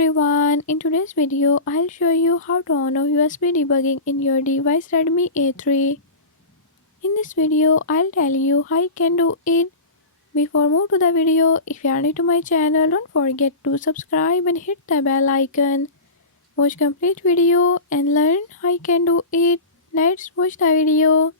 everyone, in today's video I'll show you how to on off USB debugging in your device Redmi A3. In this video I'll tell you how you can do it. Before move to the video, if you are new to my channel, don't forget to subscribe and hit the bell icon. Watch complete video and learn how you can do it. Let's watch the video.